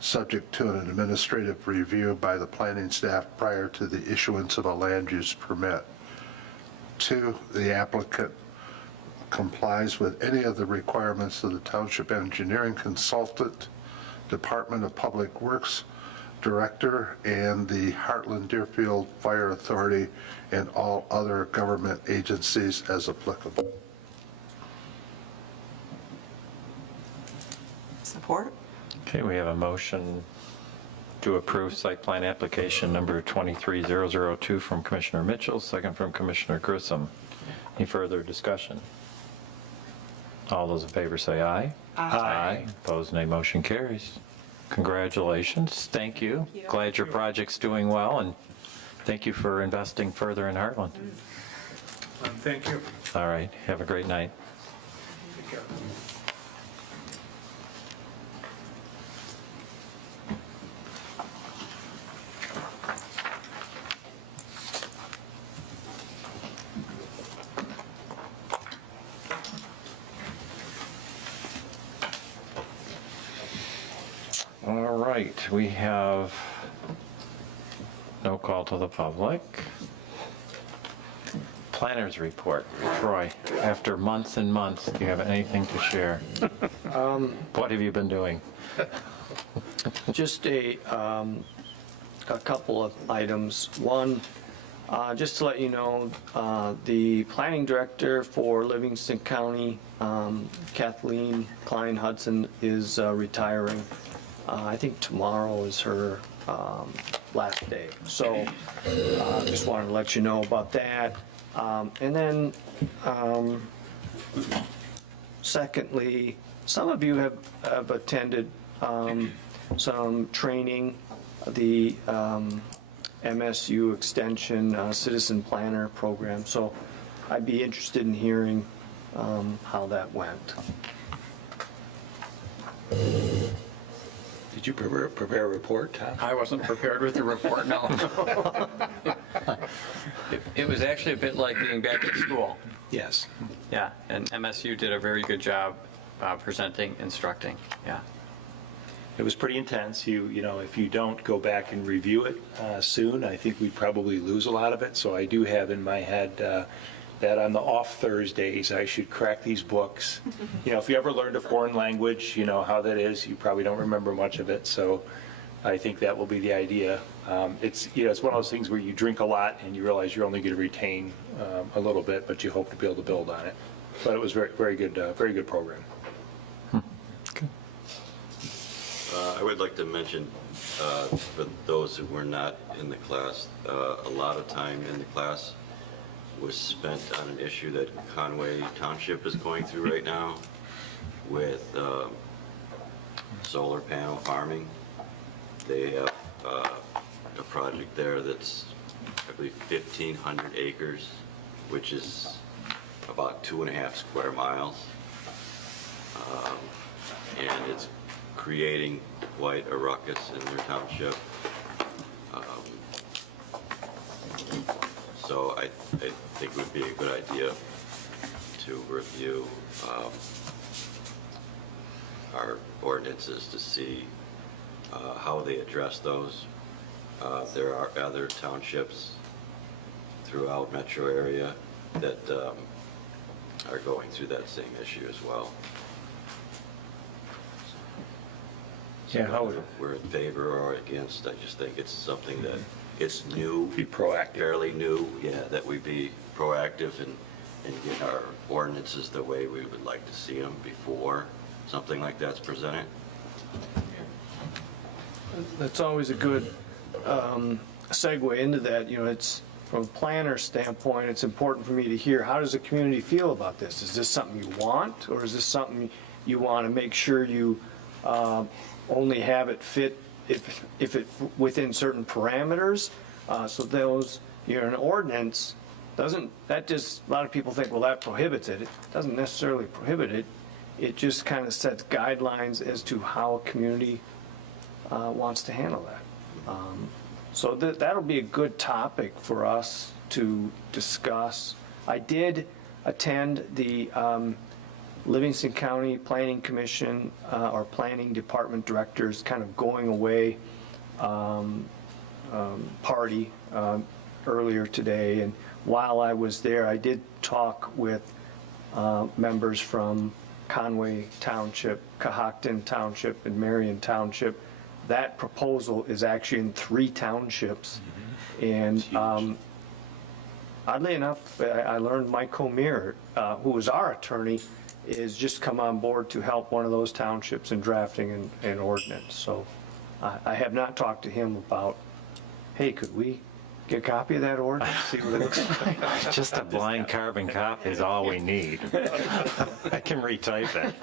subject to an administrative review by the planning staff prior to the issuance of a land use permit. 2, the applicant complies with any of the requirements of the Township Engineering Consultant, Department of Public Works Director, and the Heartland Deerfield Fire Authority, and all other government agencies as applicable. Support? Okay, we have a motion to approve site plan application number 23002 from Commissioner Mitchell, second from Commissioner Grissom. Any further discussion? All those in favor say aye. Aye. Opposed, nay. Motion carries. Congratulations. Thank you. Thank you. Glad your project's doing well, and thank you for investing further in Heartland. Thank you. All right, have a great night. Take care. All right, we have no call to the public. Planners report. Troy, after months and months, do you have anything to share? What have you been doing? Just a couple of items. One, just to let you know, the planning director for Livingston County, Kathleen Klein Hudson, is retiring. I think tomorrow is her last day. So just wanted to let you know about that. And then secondly, some of you have attended some training, the MSU Extension Citizen Planner Program. So I'd be interested in hearing how that went. Did you prepare a report, Tom? I wasn't prepared with the report, no. It was actually a bit like being back at school. Yes. Yeah, and MSU did a very good job presenting, instructing, yeah. It was pretty intense. You know, if you don't go back and review it soon, I think we'd probably lose a lot of it. So I do have in my head that on the off Thursdays, I should crack these books. You know, if you ever learned a foreign language, you know how that is. You probably don't remember much of it. So I think that will be the idea. It's, you know, it's one of those things where you drink a lot and you realize you're only going to retain a little bit, but you hope to be able to build on it. But it was very good program. I would like to mention, for those who were not in the class, a lot of time in the class was spent on an issue that Conway Township is going through right now with solar panel farming. They have a project there that's, I believe, 1,500 acres, which is about 2.5 square miles. And it's creating quite a ruckus in their township. So I think it would be a good idea to review our ordinances to see how they address those. There are other townships throughout metro area that are going through that same issue as well. Yeah, how Whether we're in favor or against, I just think it's something that it's new. Be proactive. Fairly new, yeah, that we be proactive and get our ordinances the way we would like to see them before something like that's presented. That's always a good segue into that. You know, it's, from a planner's standpoint, it's important for me to hear, how does the community feel about this? Is this something you want, or is this something you want to make sure you only have it fit if it within certain parameters? So those, you know, an ordinance doesn't, that just, a lot of people think, well, that prohibits it. It doesn't necessarily prohibit it. It just kind of sets guidelines as to how a community wants to handle that. So that'll be a good topic for us to discuss. I did attend the Livingston County Planning Commission or Planning Department Directors kind of going away party earlier today. And while I was there, I did talk with members from Conway Township, Cohocton Township, and Marion Township. That proposal is actually in 3 townships. And oddly enough, I learned Mike Comier, who was our attorney, is just come on board to help one of those townships in drafting an ordinance. So I have not talked to him about, hey, could we get a copy of that ordinance, see what it looks like? Just a blind carbon copy is all we need. I can retype it.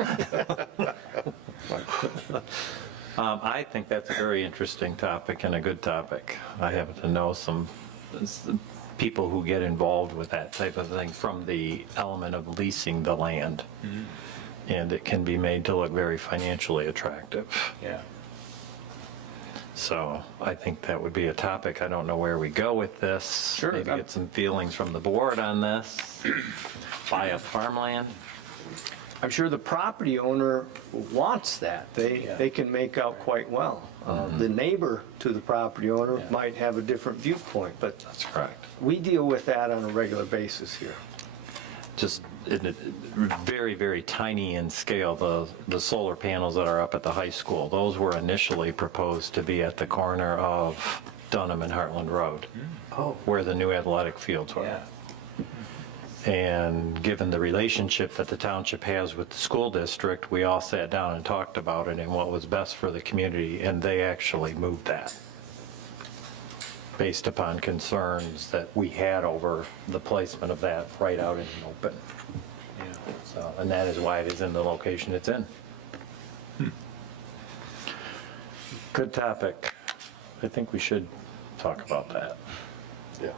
I think that's a very interesting topic and a good topic. I happen to know some people who get involved with that type of thing from the element of leasing the land. And it can be made to look very financially attractive. Yeah. So I think that would be a topic. I don't know where we go with this. Sure. Maybe get some feelings from the board on this. Buy up farmland. I'm sure the property owner wants that. They can make out quite well. The neighbor to the property owner might have a different viewpoint, but That's correct. we deal with that on a regular basis here. Just very, very tiny in scale, the solar panels that are up at the high school, those were initially proposed to be at the corner of Dunham and Heartland Road, where the new athletic fields were. Yeah. And given the relationship that the township has with the school district, we all sat down and talked about it and what was best for the community, and they actually moved that based upon concerns that we had over the placement of that right out in the open. So, and that is why it is in the location it's in. Good topic. I think we should talk about that. Yeah.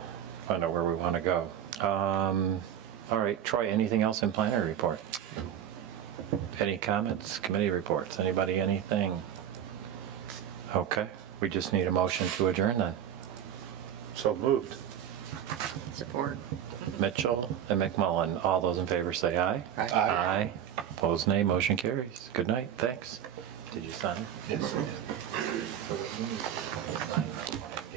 Find out where we want to go. All right, Troy, anything else in planner report? Any comments, committee reports? Anybody, anything? Okay, we just need a motion to adjourn then. So moved. Support. Mitchell and McMullen, all those in favor say aye. Aye. Aye. Opposed, nay. Motion carries. Good night, thanks. Did you sign? Yes. Sign